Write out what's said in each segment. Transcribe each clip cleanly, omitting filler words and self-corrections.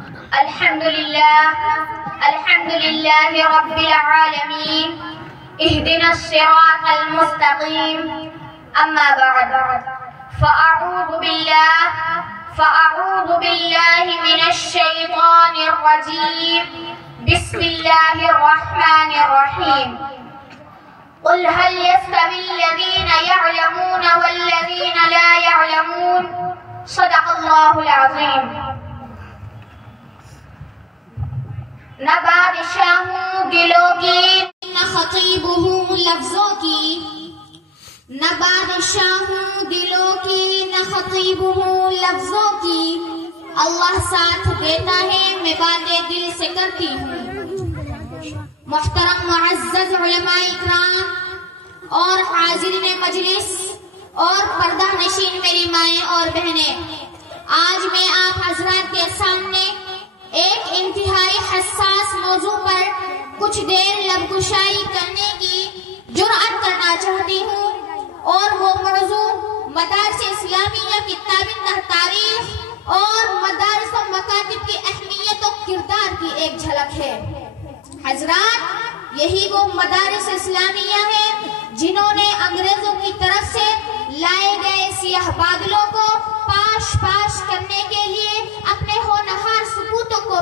الحمد لله رب العالمين اهدنا الصراط المستقيم أما بعد فأعوذ بالله من الشيطان الرجيم بسم الله الرحمن الرحيم قل هل يستوي الذين يعلمون والذين لا يعلمون صدق الله العظيم نہ بادشاہ ہوں دلوں کی نہ خطیب ہوں لفظوں کی نہ بادشاہ ہوں دلوں کی نہ خطیب ہوں لفظوں کی اللہ ساتھ دیتا ہے میں باتیں دل سے کرتی ہوں محترم معزز علماء اکرام اور حاضرین مجلس اور پردہ نشین میری مائیں اور بہنیں، آج میں آپ حضرات کے سامنے ایک انتہائی حساس موضوع پر کچھ دیر لب کشائی کرنے کی جرأت کرنا چاہتی ہوں، اور وہ موضوع مدارس اسلامیہ کی تابندہ تاریخ اور مدارس و مکاتب کی اہمیت و کردار کی ایک جھلک ہے۔ حضرات، یہی وہ مدارس اسلامیہ ہیں جنہوں نے انگریزوں کی طرف سے لائے گئے سیاہ بادلوں کو پاش کرنے کے لیے اپنے ہونہار ثبوتوں کو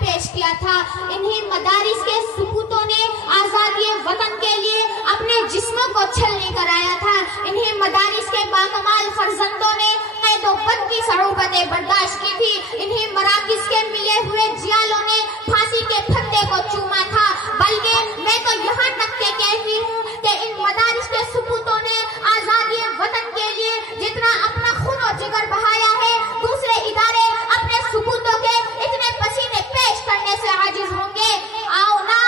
پیش کیا تھا۔ انہی مدارس کے ثبوتوں نے آزادی وطن کے لیے اپنے جسموں کو چھلنی کرایا تھا۔ انہی مدارس کے باکمال فرزندوں نے قید و بند کی صعوبتیں برداشت کی تھی۔ انہی مراکز کے ملے ہوئے جیالوں نے پھانسی کے پھندے کو چوما تھا۔ بلکہ میں تو یہاں تک کہ کہتی ہوں کہ ان مدارس کے ثبوتوں نے آزادی وطن کے لیے جتنا اپنا خون و جگر بہایا ہے، دوسرے ادارے اپنے ثبوتوں کے اتنے پسینے پیش کرنے سے عاجز ہوں گے۔ آؤ نا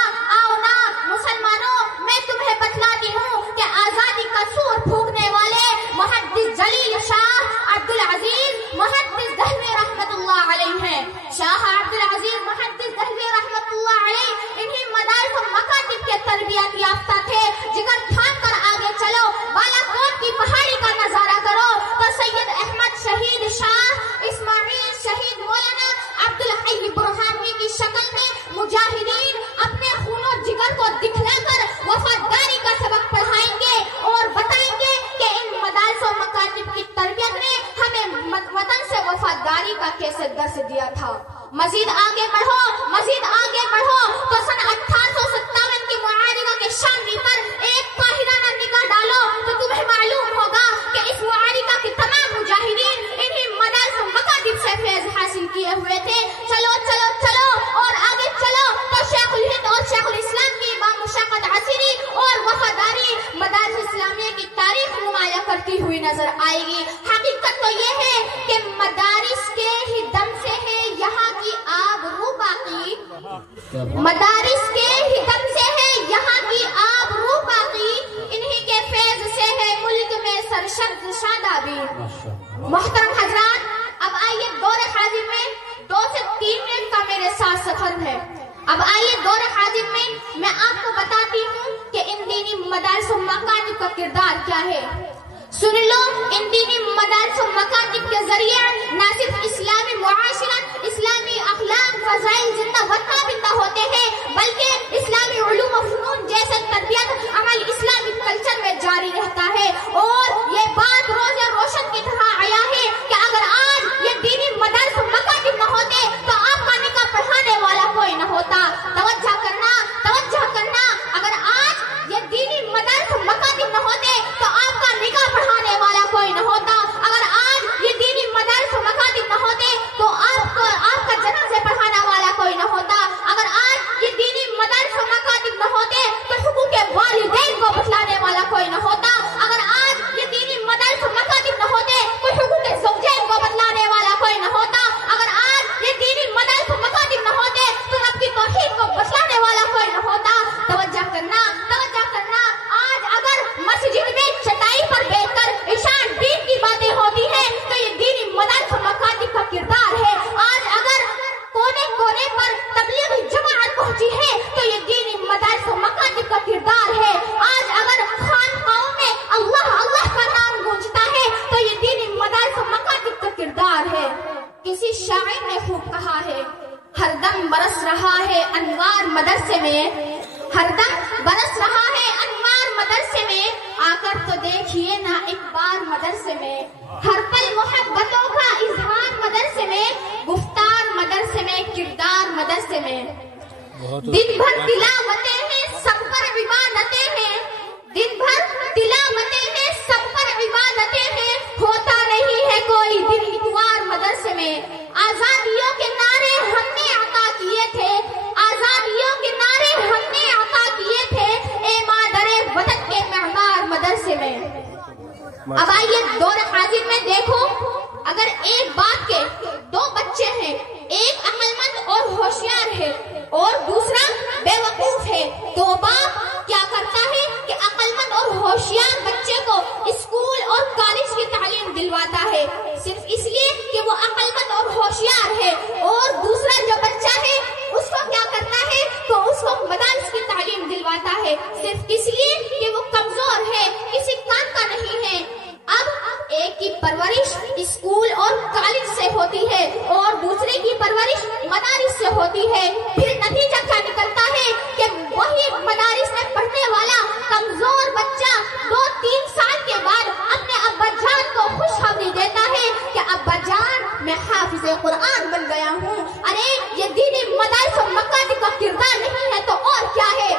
مسلمانوں، میں تمہیں بتلاتی ہوں کہ آزادی کا سور پھونکنے والے محدث جلیل شاہ عبدالعزیز محدث دہلوی رحمت اللہ علیہ ہیں۔ شاہ عبدالعزیز محدث دہلوی رحمت اللہ علیہ انہی مدارس و مکاتب کے تربیت یافتہ تھے۔ جگر تھام کر آگے چلو، بالا کوٹ کی پہاڑی کا نظارہ کرو تو سید احمد شہید شاہ اسماعیل شہید مولانا عبدالحی برہانوی کی شکل میں مجاہدین اپنے خون و جگر کو دکھلا کر وفاداری کا سبق پڑھائیں گے اور بتائیں گے کہ ان مدارس و مکاتب کی تربیت نے ہمیں وطن سے وفاداری کا کیسے درس دیا تھا۔ مزید آگے بڑھو تو سن 1857 کی معاہدہ کے شامل پر ایک قاہرانہ نگاہ ڈالو تو تمہیں معلوم ہوگا کہ اس معاہدہ کے تمام مجاہدین انہی مدارس و مکاتب سے فیض حاصل کیے ہوئے تھے۔ چلو اور آگے چلو تو شیخ الہند اور شیخ الاسلام کی بامشقت عصیری اور وفاداری مدارس اسلامیہ کی تاریخ نمایاں کرتی ہوئی نظر آئے گی۔ حقیقت تو یہ ہے کہ مدارس کے ہی دم سے ہے یہاں کی آبرو باقی، مدارس کے ہی دم سے ہے یہاں کی آبرو باقی، انہی کے فیض سے ہے ملک میں سرشت شادابی۔ محترم حضرات، اب آئیے دور حاضر میں 2 سے 3 منٹ کا میرے ساتھ سفر ہے۔ اب آئیے دور حاضر میں آپ کو بتاتی ہوں کہ ان دینی مدارس و مکاتب کا کردار کیا ہے۔ سن لو، ان دینی مدارس و مکاتب کے ذریعے نہ صرف اسلامی معاشرت، اسلامی اخلاق، فضائل زندہ و تابندہ ہوتے ہیں، بلکہ اسلامی علوم و فنون جیسے تربیت عمل اسلامی کلچر میں جاری رہتا ہے۔ اور یہ بات روز روشن کی طرح آیا ہے کہ اگر آج یہ دینی مدارس و مکاتب نہ ہوتے تو آپ کا نکاح پڑھانے والا کوئی نہ ہوتا۔ توجہ کرنا، اگر آج یہ دینی مدارس و مکاتب نہ ہوتے تو آپ کا نکاح پڑھانے والا کوئی نہ ہوتا۔ اگر آج یہ دینی مدارس و مکاتب نہ ہوتے تو آپ کا جنم ہر دم برس رہا ہے انوار مدرسے میں، ہر دم برس رہا ہے انوار مدرسے میں، آ کر تو دیکھیے نا ایک بار مدرسے میں، ہر پل محبتوں کا اظہار مدرسے میں، گفتار مدرسے میں، کردار مدرسے میں، دن بھر تلاوتیں ہیں سب پر عبادتیں ہیں، دن بھر تلاوتیں ہیں سب پر عبادتیں ہیں، ہوتا نہیں ہے کوئی دن اتوار مدرسے میں، آزادیوں کے نعرے ہم نے عطا کیے تھے، آزادیوں کے نعرے ہم نے عطا کیے تھے، اے مادر وطن کے معمار مدرسے میں۔ اب آئیے دور حاضر میں دیکھو، اگر ایک باپ کے دو بچے ہیں، ایک عقل مند اور ہوشیار ہے اور دوسرا بے وقوف ہے، تو باپ کیا کرتا ہے کہ عقل مند اور ہوشیار بچے کو اسکول اور کالج کی تعلیم دلواتا ہے، صرف اس لیے کہ وہ عقل مند اور ہوشیار ہے، اور دوسرا جو بچہ ہے اس کو کیا کرتا ہے تو اس کو مدارس کی تعلیم دلواتا ہے، صرف اس لیے کہ وہ کمزور ہے، کسی کام کا نہیں ہے۔ اب ایک کی پرورش اسکول اور کالج سے ہوتی ہے اور دوسرے کی پرورش مدارس سے ہوتی ہے، پھر نتیجہ کیا نکلتا ہے کہ وہی مدارس میں پڑھنے والا کمزور بچہ 2-3 سال کے بعد اپنے ابا جان کو خوشخبری دیتا ہے کہ ابا جان میں حافظ قرآن بن گیا ہوں۔ ارے یہ دینی مدارس اور مکاتب کا کردار نہیں ہے تو اور کیا ہے؟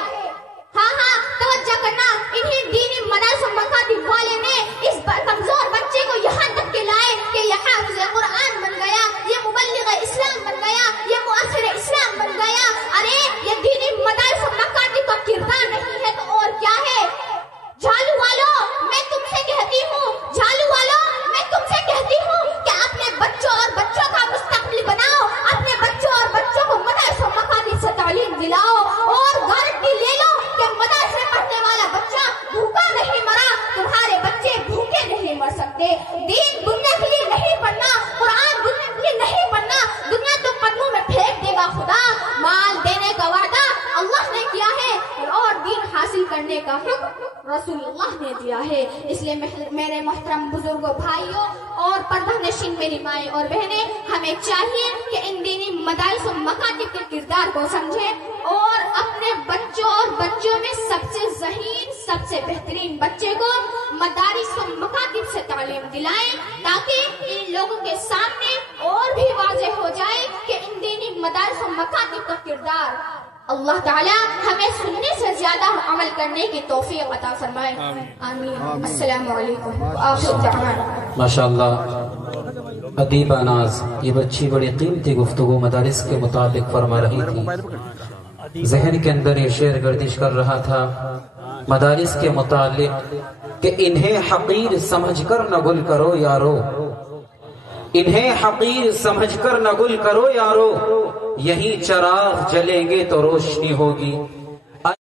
ہاں توجہ کرنا، انہیں دینی مدارس اور مکاتب والے نے اس کمزور بچے کو یہاں تک کے لائے کہ یہ حافظ قرآن بن گیا، یہ مبلغ اسلام بن گیا، یہ مؤثر اسلام بن گیا۔ ارے یہ دینی مدارس اور مکاتب کا کردار نہیں ہے تو اور کیا ہے؟ جھالو والوں میں تم سے کہتی ہوں، جھالو والوں میں تم سے کہتی ہوں کہ اپنے بچوں اور بچوں کا مستقبل بناؤ، اپنے بچوں اور بچوں کو مدارس اور مکاتب سے تعلیم دلاؤ، اور گارنٹی لے لو کہ مدارس میں پڑھنے والا بچہ بھوکا نہیں مرا، تمہارے بچے بھوکے نہیں مر سکتے۔ دین دنیا کے لیے نہیں پڑھنا، قرآن دنیا کے لیے نہیں پڑھنا، دنیا تو قدموں میں پھینک دے گا خدا۔ مال دینے کا وعدہ اللہ نے کیا ہے اور دین حاصل کرنے کا حکم رسول اللہ نے دیا ہے۔ اس لیے میرے محترم بزرگوں، بھائیوں اور پردہ نشین میری مائیں اور بہنیں، ہمیں چاہیے کہ ان دینی مدارس و مکاتب کے کردار کو سمجھیں اور اپنے بچوں اور بچوں میں سب سے ذہین، سب سے بہترین بچے کو مدارس و مکاتب سے تعلیم دلائیں، تاکہ ان لوگوں کے سامنے اور بھی واضح ہو جائے کہ ان دینی مدارس و مکاتب کا کردار۔ اللہ تعالی ہمیں سننے سے زیادہ عمل کرنے کی توفیق عطا فرمائے، آمین۔ السلام علیکم۔ ماشاءاللہ ادیبہ ناز، یہ بچی بڑی قیمتی گفتگو مدارس کے متعلق فرما رہی تھی۔ ذہن کے اندر یہ شعر گردش کر رہا تھا مدارس کے متعلق کہ انہیں حقیر سمجھ کر نہ گل کرو یارو، انہیں حقیر سمجھ کر نہ گل کرو یارو، یہیں چراغ جلیں گے تو روشنی ہوگی۔